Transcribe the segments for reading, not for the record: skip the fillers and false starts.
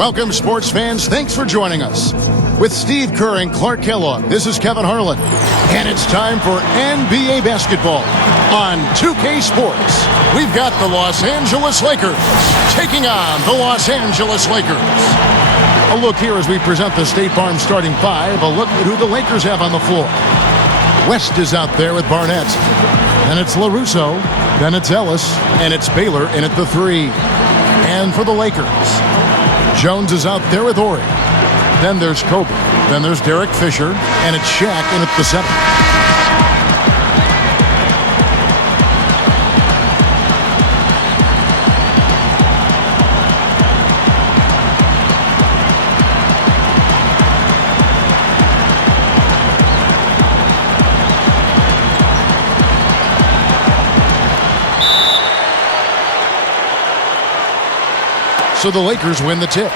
Welcome, sports fans. Thanks for joining us. With Steve Kerr and Clark Kellogg, this is Kevin Harlan. And it's time for NBA basketball on 2K Sports. We've got the Los Angeles Lakers taking on the Los Angeles Lakers. A look here as we present the State Farm starting five. A look at who the Lakers have on the floor. West is out there with Barnett. Then it's LaRusso. Then it's Ellis. And it's Baylor in at the three. And for the Lakers, Jones is out there with Horry. Then there's Kobe. Then there's Derek Fisher. And it's Shaq in at the seven. So the Lakers win the tip.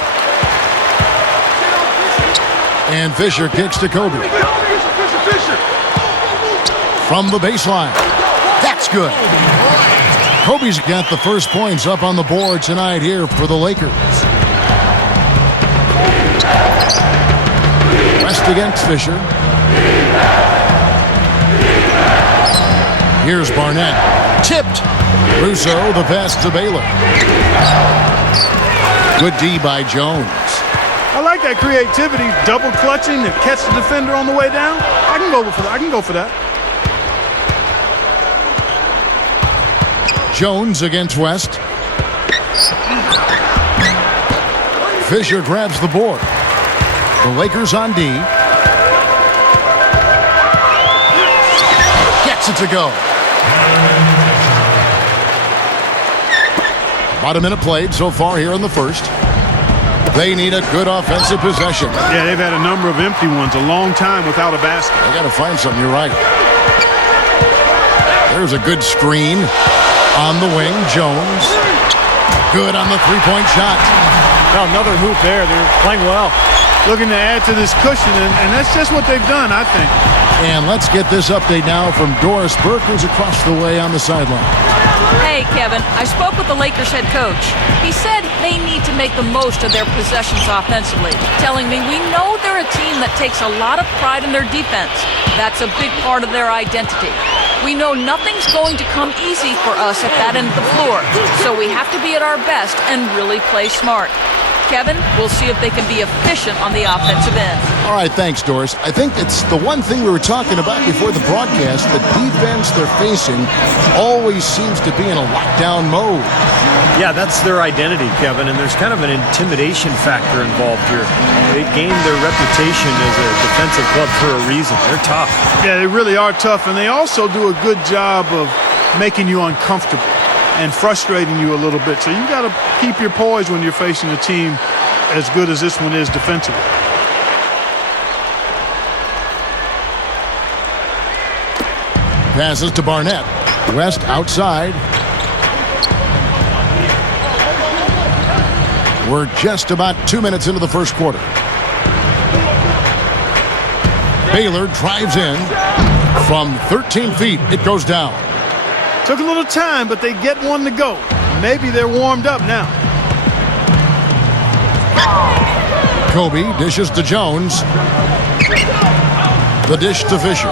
And Fisher kicks to Kobe. From the baseline. That's good. Kobe's got the first points up on the board tonight here for the Lakers. West against Fisher. Here's Barnett. Tipped. Russo, the pass to Baylor. Good D by Jones. I like that creativity, double clutching to catch the defender on the way down. I can go for that. Jones against West. Fisher grabs the board. The Lakers on D. Gets it to go. About a minute played so far here in the first. They need a good offensive possession. Yeah, they've had a number of empty ones, a long time without a basket. They got to find something, you're right. There's a good screen on the wing. Jones. Good on the three-point shot. Oh, another hoop there. They're playing well. Looking to add to this cushion, and that's just what they've done, I think. And let's get this update now from Doris Burke, who's across the way on the sideline. Hey, Kevin, I spoke with the Lakers head coach. He said they need to make the most of their possessions offensively, telling me we know they're a team that takes a lot of pride in their defense. That's a big part of their identity. We know nothing's going to come easy for us at that end of the floor, so we have to be at our best and really play smart. Kevin, we'll see if they can be efficient on the offensive end. All right, thanks, Doris. I think it's the one thing we were talking about before the broadcast. The defense they're facing always seems to be in a lockdown mode. Yeah, that's their identity, Kevin, and there's kind of an intimidation factor involved here. They gained their reputation as a defensive club for a reason. They're tough. Yeah, they really are tough, and they also do a good job of making you uncomfortable and frustrating you a little bit. So you got to keep your poise when you're facing a team as good as this one is defensively. Passes to Barnett. West outside. We're just about 2 minutes into the first quarter. Baylor drives in from 13 feet. It goes down. Took a little time, but they get one to go. Maybe they're warmed up now. Kobe dishes to Jones. The dish to Fisher.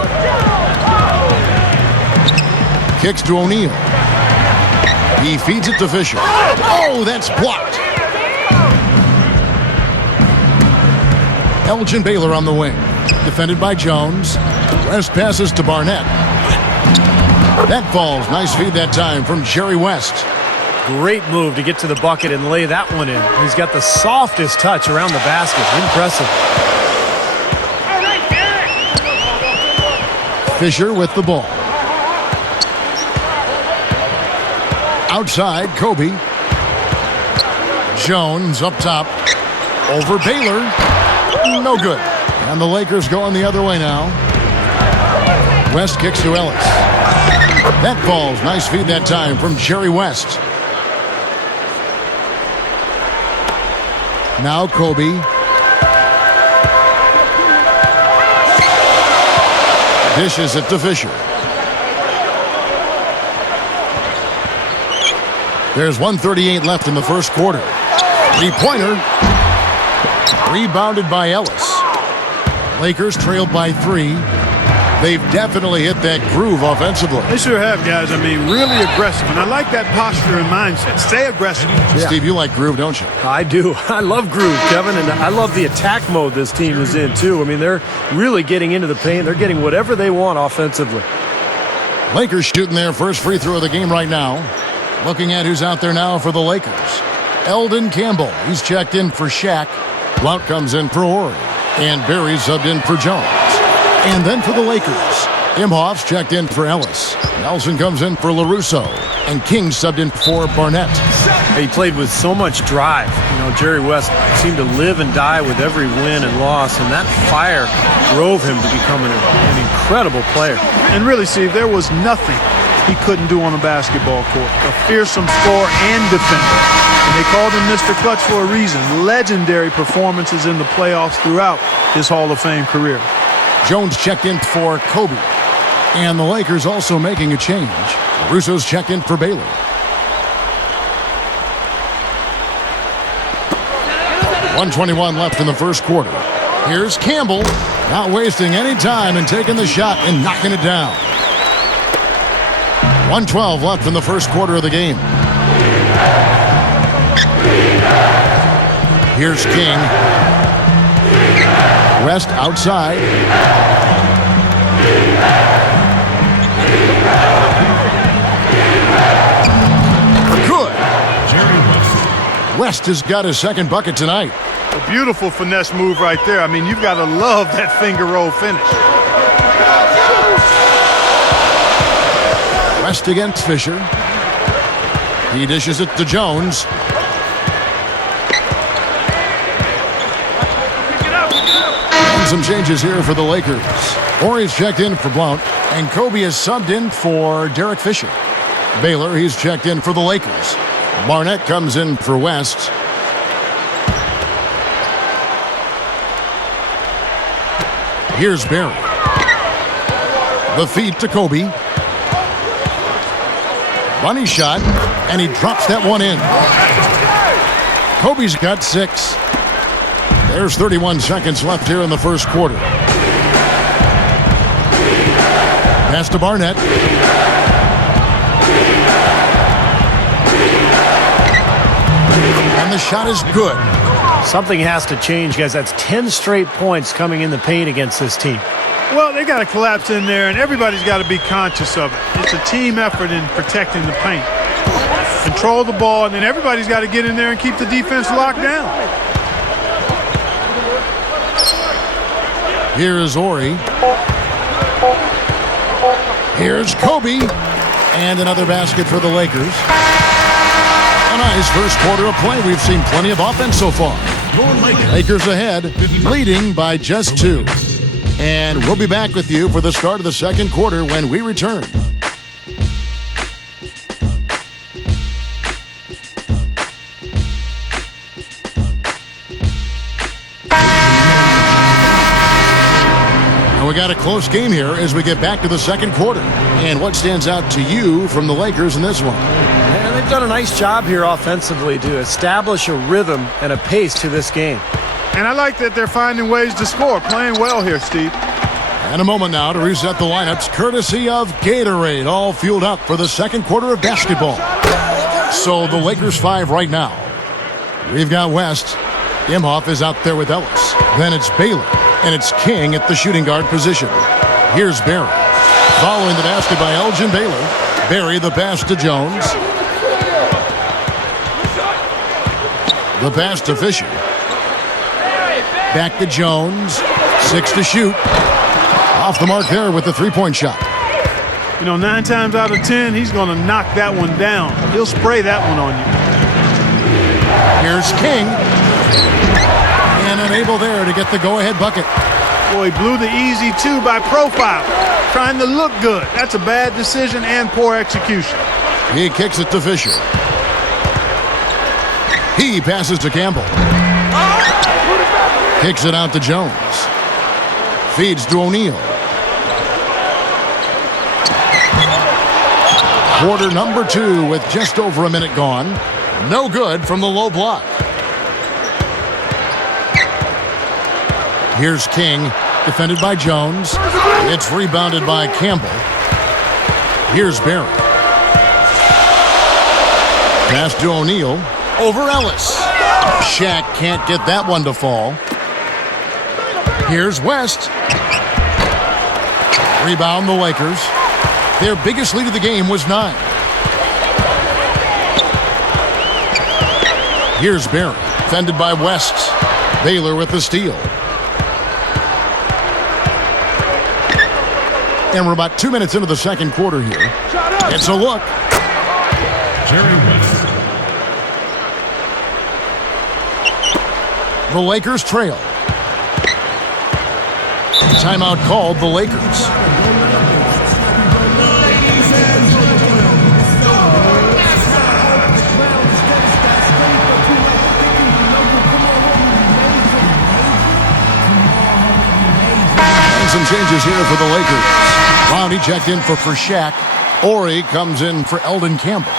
Kicks to O'Neal. He feeds it to Fisher. Oh, that's blocked. Elgin Baylor on the wing. Defended by Jones. West passes to Barnett. That falls. Nice feed that time from Jerry West. Great move to get to the bucket and lay that one in. He's got the softest touch around the basket. Impressive. Fisher with the ball. Outside, Kobe. Jones up top. Over Baylor. No good. And the Lakers going the other way now. West kicks to Ellis. That falls. Nice feed that time from Jerry West. Now Kobe. Dishes it to Fisher. There's 1:38 left in the first quarter. Three-pointer. Rebounded by Ellis. Lakers trailed by 3. They've definitely hit that groove offensively. They sure have, guys. I mean, really aggressive. And I like that posture and mindset. Stay aggressive. Yeah. Steve, you like groove, don't you? I do. I love groove, Kevin, and I love the attack mode this team is in, too. I mean, they're really getting into the paint. They're getting whatever they want offensively. Lakers shooting their first free throw of the game right now. Looking at who's out there now for the Lakers. Eldon Campbell. He's checked in for Shaq. Blount comes in for Horry. And Barry subbed in for Jones. And then for the Lakers, Imhoff's checked in for Ellis. Nelson comes in for LaRusso. And King subbed in for Barnett. He played with so much drive. You know, Jerry West seemed to live and die with every win and loss, and that fire drove him to become an incredible player. And really, Steve, there was nothing he couldn't do on a basketball court. A fearsome scorer and defender. And they called him Mr. Clutch for a reason. Legendary performances in the playoffs throughout his Hall of Fame career. Jones checked in for Kobe. And the Lakers also making a change. Russo's checked in for Baylor. .121 left in the first quarter. Here's Campbell, not wasting any time and taking the shot and knocking it down. 1:12 left in the first quarter of the game. Here's King. West outside. Good. West has got his second bucket tonight. A beautiful finesse move right there. I mean, you've got to love that finger roll finish. West against Fisher. He dishes it to Jones. And some changes here for the Lakers. Horry's checked in for Blount, and Kobe is subbed in for Derek Fisher. Baylor, he's checked in for the Lakers. Barnett comes in for West. Here's Barry. The feed to Kobe. Bunny shot, and he drops that one in. Kobe's got 6. There's 31 seconds left here in the first quarter. Pass to Barnett. And the shot is good. Something has to change, guys. That's 10 straight points coming in the paint against this team. Well, they got to collapse in there, and everybody's got to be conscious of it. It's a team effort in protecting the paint. Control the ball, and then everybody's got to get in there and keep the defense locked down. Here is Horry. Here's Kobe. And another basket for the Lakers. A nice first quarter of play. We've seen plenty of offense so far. Lakers ahead, leading by just 2. And we'll be back with you for the start of the second quarter when we return. And we got a close game here as we get back to the second quarter. And what stands out to you from the Lakers in this one? And they've done a nice job here offensively to establish a rhythm and a pace to this game. And I like that they're finding ways to score, playing well here, Steve. And a moment now to reset the lineups, courtesy of Gatorade, all fueled up for the second quarter of basketball. So the Lakers 5 right now. We've got West. Imhoff is out there with Ellis. Then it's Baylor, and it's King at the shooting guard position. Here's Barry. Following the basket by Elgin Baylor. Barry the pass to Jones. The pass to Fisher. Back to Jones. 6 to shoot. Off the mark there with the three-point shot. You know, 9 times out of 10, he's going to knock that one down. He'll spray that one on you. Here's King. And unable there to get the go-ahead bucket. Boy, he blew the easy 2 by profile. Trying to look good. That's a bad decision and poor execution. He kicks it to Fisher. He passes to Campbell. Kicks it out to Jones. Feeds to O'Neal. Quarter number 2 with just over a minute gone. No good from the low block. Here's King, defended by Jones. It's rebounded by Campbell. Here's Barry. Pass to O'Neal. Over Ellis. Shaq can't get that one to fall. Here's West. Rebound the Lakers. Their biggest lead of the game was 9. Here's Barry, defended by West. Baylor with the steal. And we're about 2 minutes into the second quarter here. It's a look. Jerry West. The Lakers trail. Timeout called the Lakers. Some changes here for the Lakers. Brownie checked in for Shaq. Ori comes in for Eldon Campbell.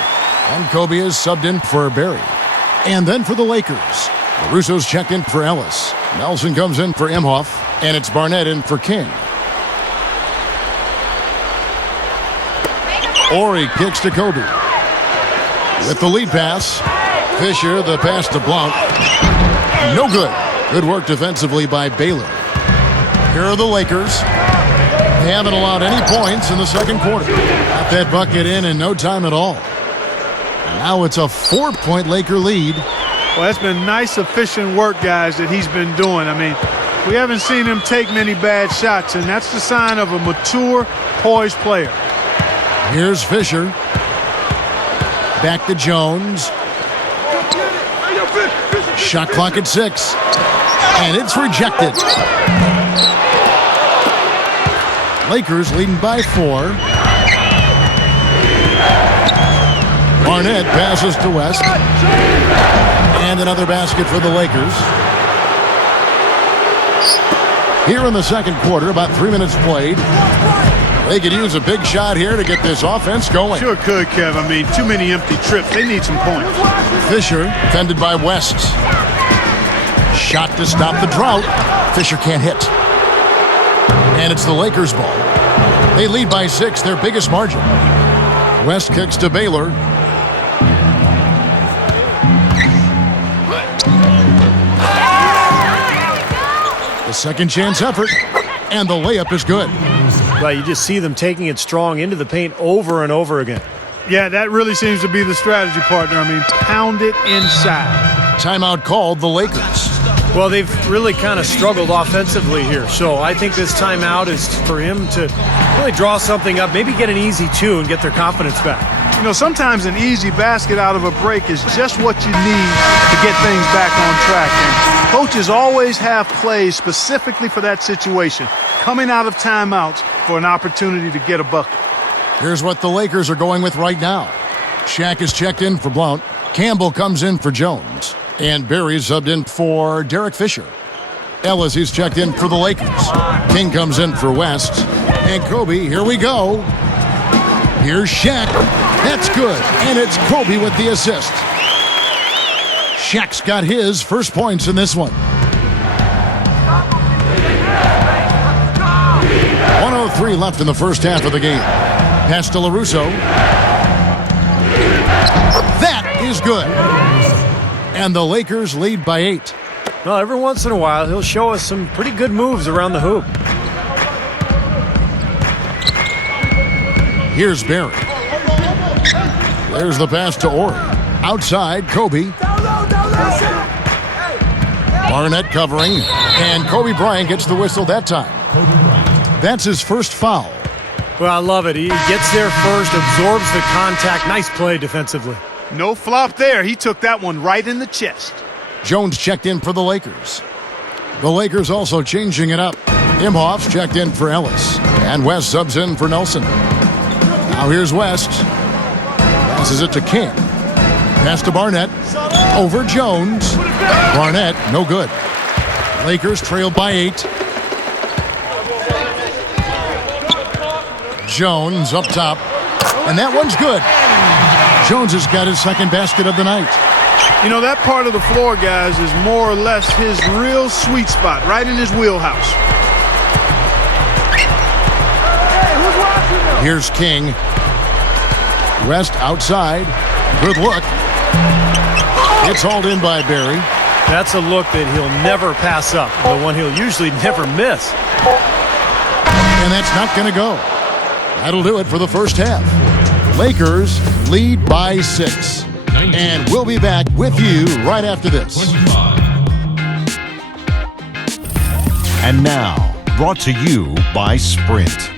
And Kobe is subbed in for Barry. And then for the Lakers, Russo's checked in for Ellis. Nelson comes in for Imhoff. And it's Barnett in for King. Ori kicks to Kobe. With the lead pass. Fisher, the pass to Blount. No good. Good work defensively by Baylor. Here are the Lakers. They haven't allowed any points in the second quarter. Got that bucket in no time at all. And now it's a 4-point Laker lead. Well, that's been nice, efficient work, guys, that he's been doing. I mean, we haven't seen him take many bad shots, and that's the sign of a mature, poised player. Here's Fisher. Back to Jones. Shot clock at 6. And it's rejected. Lakers leading by 4. Barnett passes to West. And another basket for the Lakers. Here in the second quarter, about 3 minutes played. They could use a big shot here to get this offense going. Sure could, Kev. I mean, too many empty trips. They need some points. Fisher, defended by West. Shot to stop the drought. Fisher can't hit. And it's the Lakers' ball. They lead by 6, their biggest margin. West kicks to Baylor. The second chance effort. And the layup is good. But you just see them taking it strong into the paint over and over again. Yeah, that really seems to be the strategy, partner. I mean, pound it inside. Timeout called the Lakers. Well, they've really kind of struggled offensively here. So I think this timeout is for him to really draw something up, maybe get an easy 2 and get their confidence back. You know, sometimes an easy basket out of a break is just what you need to get things back on track. And coaches always have plays specifically for that situation, coming out of timeouts for an opportunity to get a bucket. Here's what the Lakers are going with right now. Shaq is checked in for Blount. Campbell comes in for Jones. And Barry subbed in for Derek Fisher. Ellis is checked in for the Lakers. King comes in for West. And Kobe, here we go. Here's Shaq. That's good. And it's Kobe with the assist. Shaq's got his first points in this one. 1:03 left in the first half of the game. Pass to LaRusso. That is good. And the Lakers lead by 8. Well, every once in a while, he'll show us some pretty good moves around the hoop. Here's Barry. There's the pass to Ori. Outside, Kobe. Barnett covering. And Kobe Bryant gets the whistle that time. That's his first foul. Well, I love it. He gets there first, absorbs the contact. Nice play defensively. No flop there. He took that one right in the chest. Jones checked in for the Lakers. The Lakers also changing it up. Imhoff's checked in for Ellis. And West subs in for Nelson. Now here's West. Passes it to King. Pass to Barnett. Over Jones. Barnett, no good. Lakers trail by 8. Jones up top. And that one's good. Jones has got his second basket of the night. You know, that part of the floor, guys, is more or less his real sweet spot, right in his wheelhouse. Here's King. West outside. Good look. It's hauled in by Barry. That's a look that he'll never pass up, the one he'll usually never miss. And that's not going to go. That'll do it for the first half. Lakers lead by 6. And we'll be back with you right after this. 25. And now, brought to you by Sprint.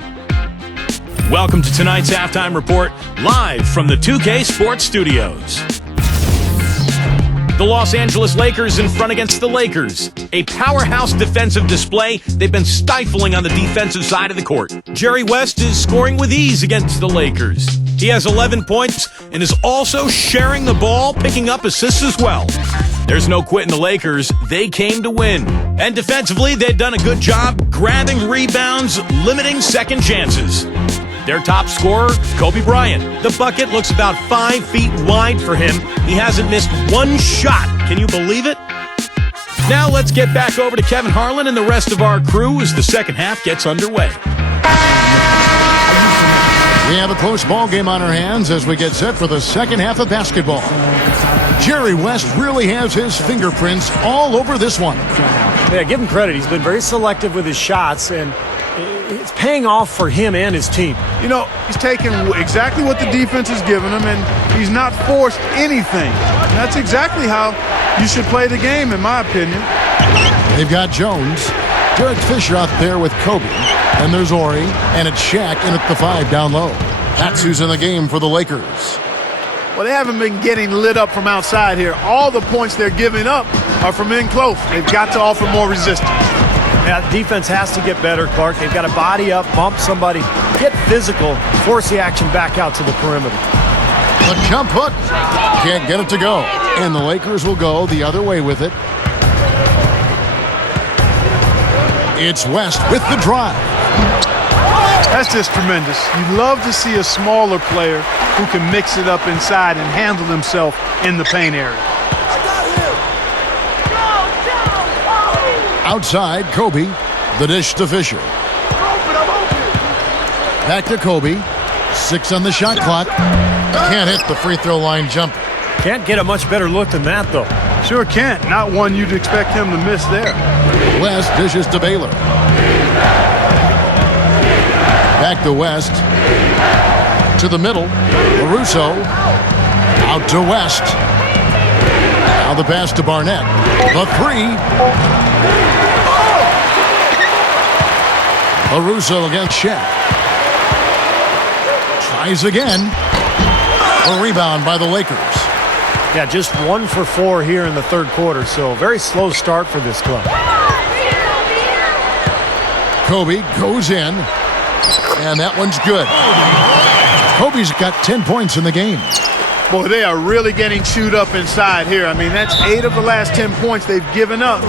Welcome to tonight's halftime report, live from the 2K Sports Studios. The Los Angeles Lakers in front against the Lakers. A powerhouse defensive display. They've been stifling on the defensive side of the court. Jerry West is scoring with ease against the Lakers. He has 11 points and is also sharing the ball, picking up assists as well. There's no quitting the Lakers. They came to win. And defensively, they've done a good job grabbing rebounds, limiting second chances. Their top scorer, Kobe Bryant. The bucket looks about 5 feet wide for him. He hasn't missed one shot. Can you believe it? Now let's get back over to Kevin Harlan and the rest of our crew as the second half gets underway. We have a close ball game on our hands as we get set for the second half of basketball. Jerry West really has his fingerprints all over this one. Yeah, give him credit. He's been very selective with his shots, and it's paying off for him and his team. You know, he's taking exactly what the defense has given him, and he's not forced anything. And that's exactly how you should play the game, in my opinion. They've got Jones, Derek Fisher out there with Kobe, and there's Ori, and it's Shaq in at the 5 down low. That's who's in the game for the Lakers. Well, they haven't been getting lit up from outside here. All the points they're giving up are from in close. They've got to offer more resistance. Yeah, defense has to get better, Clark. They've got to body up, bump somebody, get physical, force the action back out to the perimeter. The jump hook. Can't get it to go. And the Lakers will go the other way with it. It's West with the drive. That's just tremendous. You love to see a smaller player who can mix it up inside and handle himself in the paint area. Outside, Kobe. The dish to Fisher. Back to Kobe. 6 on the shot clock. Can't hit the free throw line jumper. Can't get a much better look than that, though. Sure can't. Not one you'd expect him to miss there. West dishes to Baylor. Back to West. To the middle. Caruso. Out to West. Now the pass to Barnett. The 3. Caruso against Shaq. Tries again. A rebound by the Lakers. Yeah, just 1 for 4 here in the third quarter, so very slow start for this club. Kobe goes in, and that one's good. Kobe's got 10 points in the game. Boy, they are really getting chewed up inside here. I mean, that's 8 of the last 10 points they've given up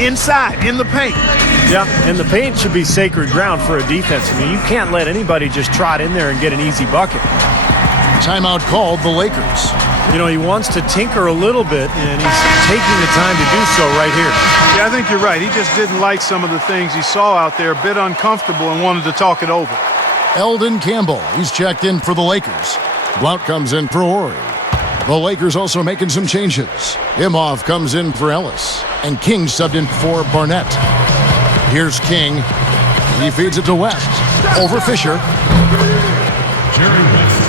inside, in the paint. Yeah, and the paint should be sacred ground for a defense. I mean, you can't let anybody just trot in there and get an easy bucket. Timeout called the Lakers. You know, he wants to tinker a little bit, and he's taking the time to do so right here. Yeah, I think you're right. He just didn't like some of the things he saw out there, a bit uncomfortable, and wanted to talk it over. Eldon Campbell, he's checked in for the Lakers. Blount comes in for Ori. The Lakers also making some changes. Imhoff comes in for Ellis, and King subbed in for Barnett. Here's King. He feeds it to West. Over Fisher. Jerry West.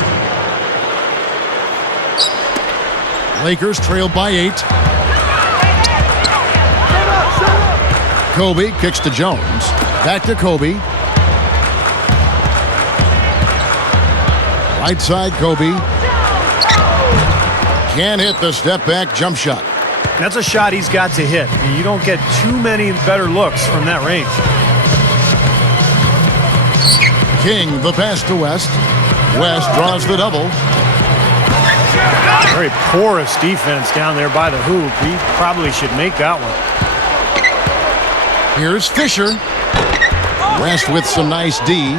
Lakers trailed by 8. Kobe kicks to Jones. Back to Kobe. Right side, Kobe. Can't hit the step back jump shot. That's a shot he's got to hit. You don't get too many better looks from that range. King, the pass to West. West draws the double. Very porous defense down there by the hoop. He probably should make that one. Here's Fisher. West with some nice D.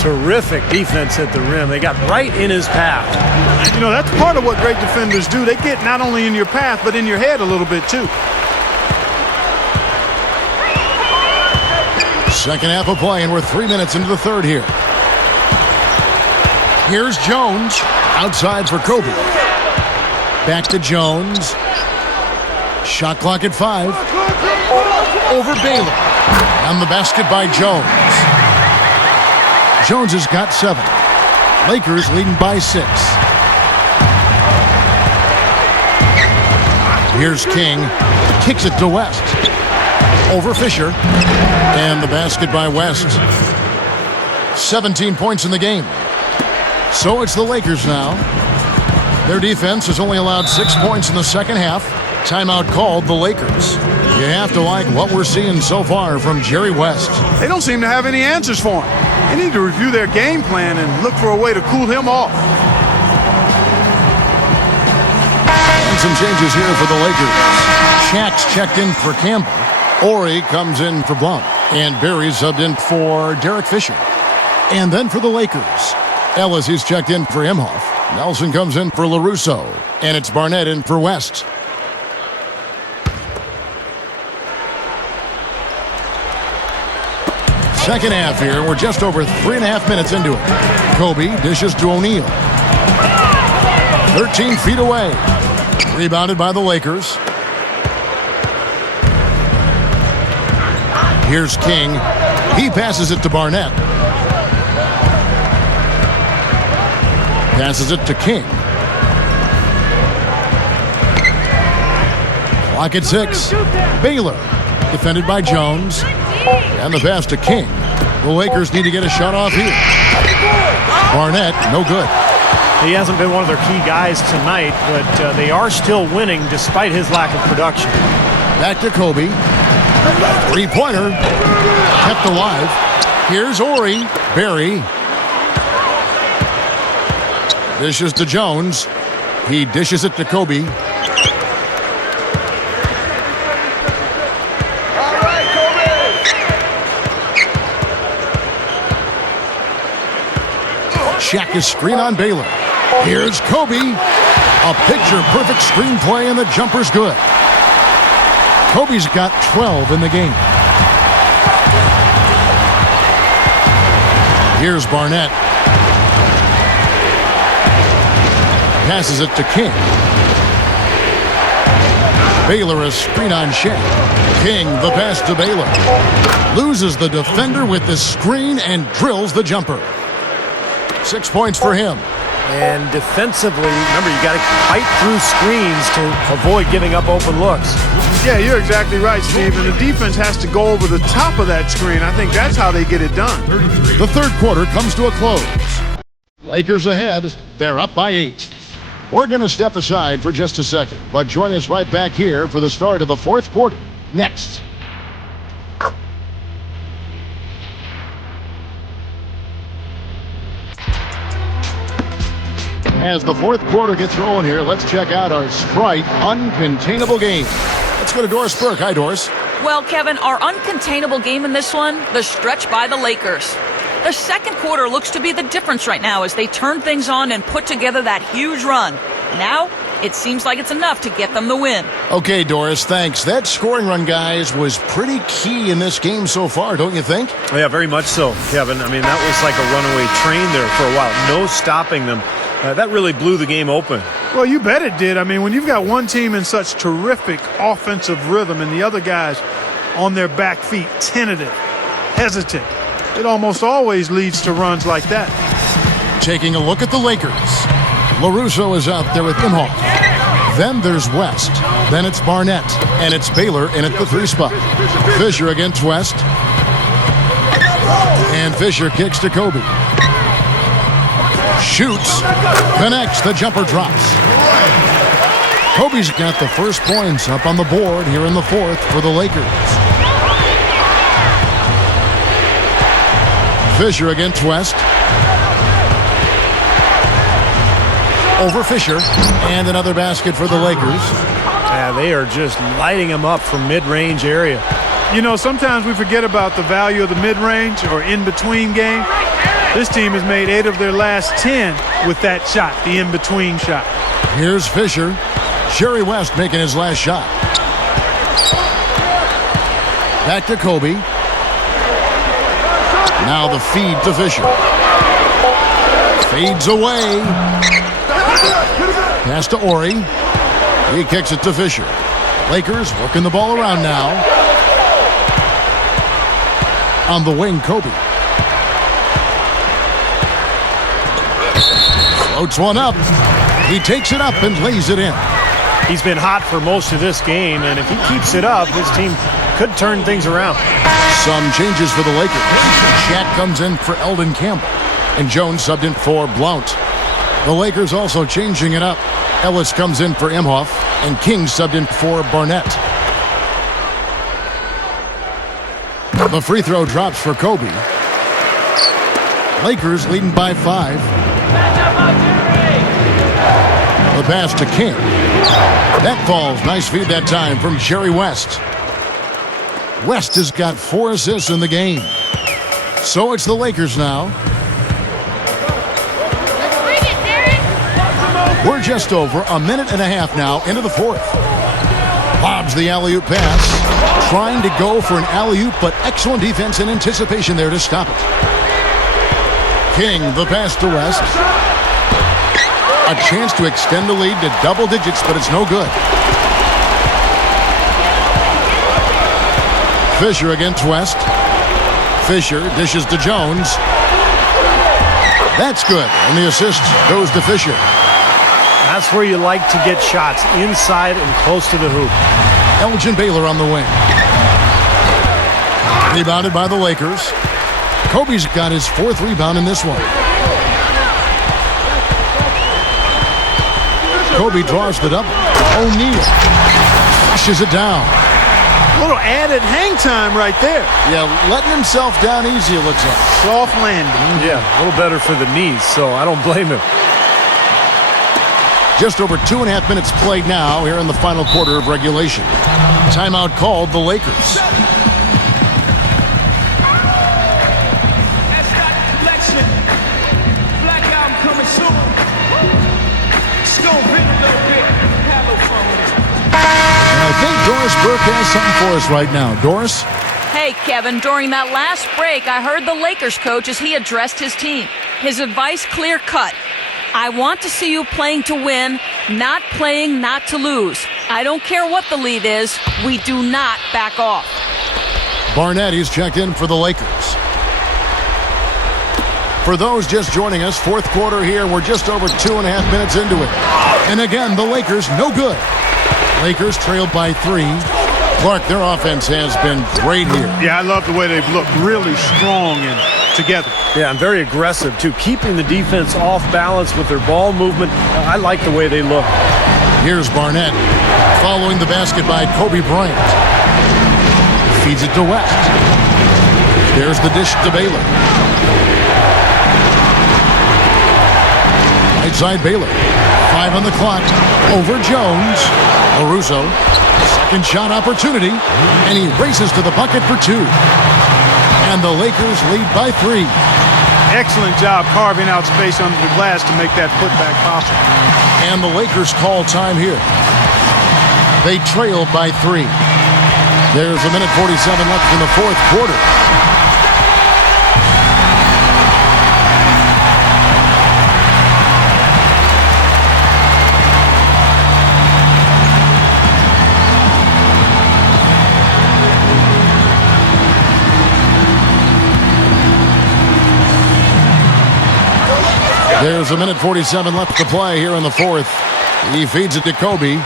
Terrific defense at the rim. They got right in his path. You know, that's part of what great defenders do. They get not only in your path, but in your head a little bit too. Second half of play, and we're 3 minutes into the third here. Here's Jones. Outside for Kobe. Back to Jones. Shot clock at 5. Over Baylor. And the basket by Jones. Jones has got 7. Lakers leading by 6. Here's King. Kicks it to West. Over Fisher. And the basket by West. 17 points in the game. So it's the Lakers now. Their defense has only allowed 6 points in the second half. Timeout called the Lakers. You have to like what we're seeing so far from Jerry West. They don't seem to have any answers for him. They need to review their game plan and look for a way to cool him off. And some changes here for the Lakers. Shaq's checked in for Campbell. Ori comes in for Blum. And Barry subbed in for Derek Fisher. And then for the Lakers, Ellis, he's checked in for Imhoff. Nelson comes in for LaRusso. And it's Barnett in for West. Second half here. We're just over 3.5 minutes into it. Kobe dishes to O'Neal. 13 feet away. Rebounded by the Lakers. Here's King. He passes it to Barnett. Passes it to King. Clock at 6. Baylor. Defended by Jones. And the pass to King. The Lakers need to get a shot off here. Barnett, no good. He hasn't been one of their key guys tonight, but they are still winning despite his lack of production. Back to Kobe. Three-pointer. Kept alive. Here's Ori. Barry. Dishes to Jones. He dishes it to Kobe. Shaq is screen on Baylor. Here's Kobe. A picture-perfect screenplay, and the jumper's good. Kobe's got 12 in the game. Here's Barnett. Passes it to King. Baylor a screen on Shaq. King the pass to Baylor. Loses the defender with the screen and drills the jumper. 6 points for him. And defensively, remember, you got to fight through screens to avoid giving up open looks. Yeah, you're exactly right, Steve. And the defense has to go over the top of that screen. I think that's how they get it done. The third quarter comes to a close. Lakers ahead. They're up by 8. We're going to step aside for just a second, but join us right back here for the start of the fourth quarter. Next. As the fourth quarter gets rolling here, let's check out our Sprite Uncontainable game. Let's go to Doris Burke. Hi, Doris. Well, Kevin, our uncontainable game in this one, the stretch by the Lakers. The second quarter looks to be the difference right now as they turn things on and put together that huge run. Now, it seems like it's enough to get them the win. Okay, Doris, thanks. That scoring run, guys, was pretty key in this game so far, don't you think? Yeah, very much so, Kevin. I mean, that was like a runaway train there for a while. No stopping them. That really blew the game open. Well, you bet it did. I mean, when you've got one team in such terrific offensive rhythm and the other guys on their back feet, tentative, hesitant, it almost always leads to runs like that. Taking a look at the Lakers. LaRusso is out there with Imhoff. Then there's West. Then it's Barnett. And it's Baylor in at the 3 spot. Fisher against West. And Fisher kicks to Kobe. Shoots. Connects. The jumper drops. Kobe's got the first points up on the board here in the fourth for the Lakers. Fisher against West. Over Fisher. And another basket for the Lakers. Yeah, they are just lighting them up from mid-range area. You know, sometimes we forget about the value of the mid-range or in-between game. This team has made 8 of their last 10 with that shot, the in-between shot. Here's Fisher. Jerry West making his last shot. Back to Kobe. Now the feed to Fisher. Fades away. Pass to Ori. He kicks it to Fisher. Lakers working the ball around now. On the wing, Kobe. Floats one up. He takes it up and lays it in. He's been hot for most of this game, and if he keeps it up, his team could turn things around. Some changes for the Lakers. Shaq comes in for Eldon Campbell, and Jones subbed in for Blount. The Lakers also changing it up. Ellis comes in for Imhoff, and King subbed in for Barnett. The free throw drops for Kobe. Lakers leading by 5. The pass to King. That falls. Nice feed that time from Jerry West. West has got 4 assists in the game. So it's the Lakers now. We're just over a minute and a half now into the 4th. Lobs the alley-oop pass. Trying to go for an alley-oop, but excellent defense and anticipation there to stop it. King, the pass to West. A chance to extend the lead to double digits, but it's no good. Fisher against West. Fisher dishes to Jones. That's good, and the assist goes to Fisher. That's where you like to get shots, inside and close to the hoop. Elgin Baylor on the wing. Rebounded by the Lakers. Kobe's got his 4th rebound in this one. Kobe draws the double. O'Neal pushes it down. A little added hang time right there. Yeah, letting himself down easy, it looks like. Soft landing. Yeah, a little better for the knees, so I don't blame him. Just over 2.5 minutes played now here in the final quarter of regulation. Timeout called the Lakers. I think Doris Burke has something for us right now. Doris? Hey, Kevin, during that last break, I heard the Lakers coach as he addressed his team. His advice clear cut. I want to see you playing to win, not playing not to lose. I don't care what the lead is. We do not back off. Barnett, he's checked in for the Lakers. For those just joining us, 4th quarter here. We're just over 2.5 minutes into it. And again, the Lakers no good. Lakers trailed by 3. Clark, their offense has been great here. Yeah, I love the way they've looked really strong and together. Yeah, and very aggressive, too. Keeping the defense off balance with their ball movement. I like the way they look. Here's Barnett. Following the basket by Kobe Bryant. Feeds it to West. There's the dish to Baylor. Right side Baylor. 5 on the clock. Over Jones. LaRusso. Second shot opportunity. And he races to the bucket for 2. And the Lakers lead by 3. Excellent job carving out space under the glass to make that putback possible. And the Lakers call time here. They trail by 3. There's a minute 47 left in the 4th quarter. There's a minute 47 left to play here in the 4th. He feeds it to Kobe.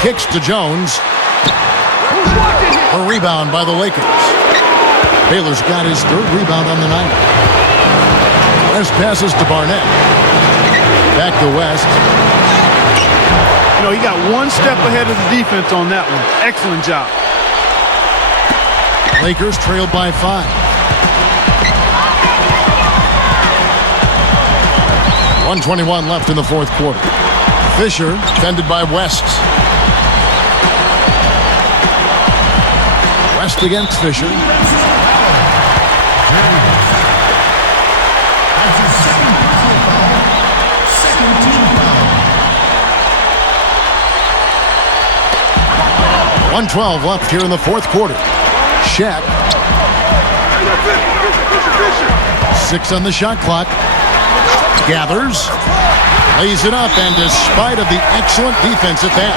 Kicks to Jones. A rebound by the Lakers. Baylor's got his 3rd rebound on the night. West passes to Barnett. Back to West. You know, he got 1 step ahead of the defense on that one. Excellent job. Lakers trailed by 5. 1:21 left in the 4th quarter. Fisher defended by West. West against Fisher. 1:12 left here in the fourth quarter. Shaq. 6 on the shot clock. Gathers. Lays it up, and despite of the excellent defense at that.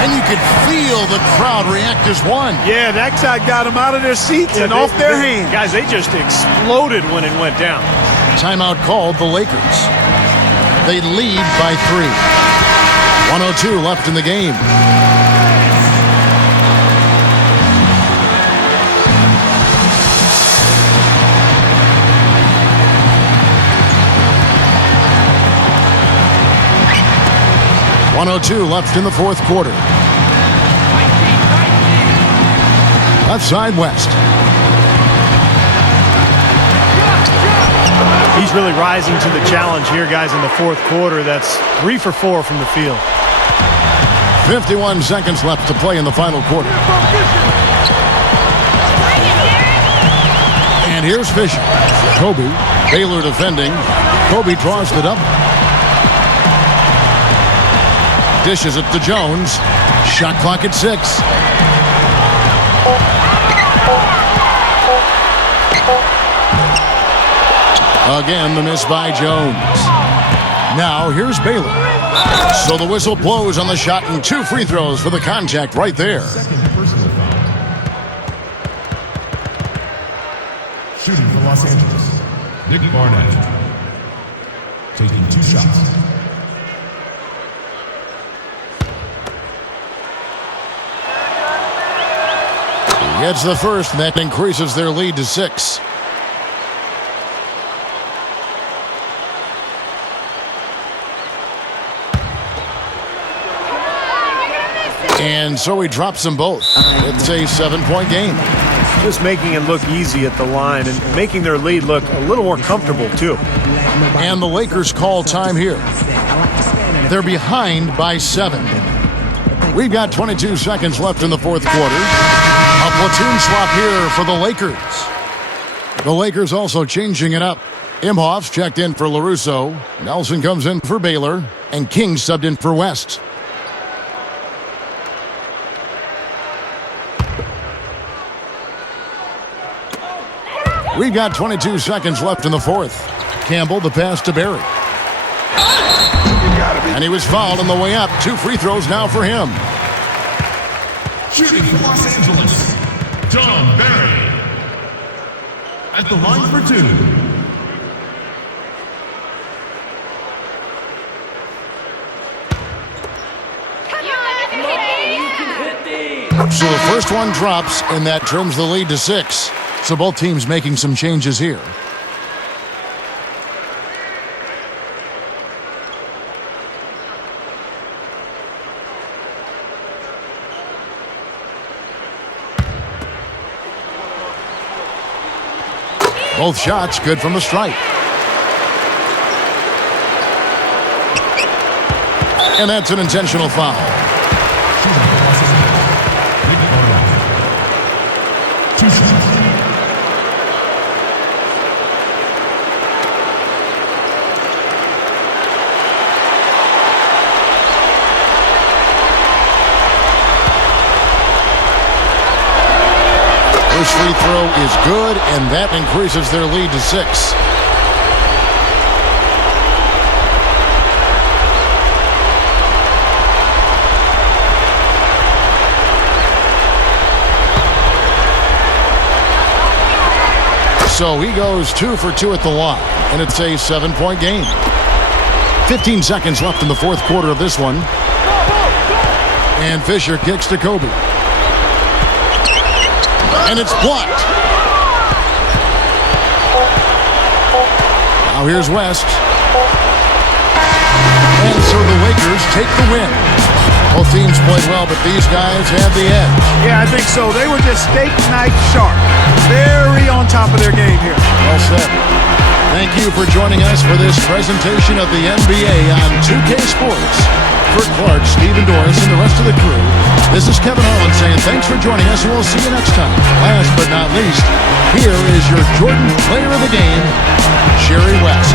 And you could feel the crowd react as one. Yeah, that guy got them out of their seats and off their hands. Guys, they just exploded when it went down. Timeout called the Lakers. They lead by 3. 1:02 left in the game. .102 left in the fourth quarter. Left side, West. He's really rising to the challenge here, guys, in the fourth quarter. That's 3 for 4 from the field. 51 seconds left to play in the final quarter. And here's Fisher. Kobe. Baylor defending. Kobe draws the double. Dishes it to Jones. Shot clock at 6. Again, the miss by Jones. Now, here's Baylor. So the whistle blows on the shot and 2 free throws for the contact right there. Shooting for Los Angeles, Nick Barnett. Taking 2 shots. He gets the first, and that increases their lead to 6. And so he drops them both. It's a 7-point game. Just making it look easy at the line and making their lead look a little more comfortable, too. And the Lakers call time here. They're behind by 7. We've got 22 seconds left in the fourth quarter. A platoon swap here for the Lakers. The Lakers also changing it up. Imhoff's checked in for LaRusso. Nelson comes in for Baylor. And King subbed in for West. We've got 22 seconds left in the fourth. Campbell, the pass to Barry. And he was fouled on the way up. 2 free throws now for him. Shooting for Los Angeles, John Barry. At the line for 2. So the first one drops, and that trims the lead to 6. So both teams making some changes here. Both shots good from the stripe. And that's an intentional foul. Nick Barnett. 2 shots. First free throw is good, and that increases their lead to 6. So he goes 2 for 2 at the line, and it's a 7-point game. 15 seconds left in the fourth quarter of this one. And Fisher kicks to Kobe. And it's blocked. Now here's West. And so the Lakers take the win. Both teams played well, but these guys have the edge. Yeah, I think so. They were just steak knife sharp. Very on top of their game here. Well said. Thank you for joining us for this presentation of the NBA on 2K Sports. For Clark, Steve and Doris, and the rest of the crew, this is Kevin Harlan saying thanks for joining us, and we'll see you next time. Last but not least, here is your Jordan Player of the Game, Jerry West.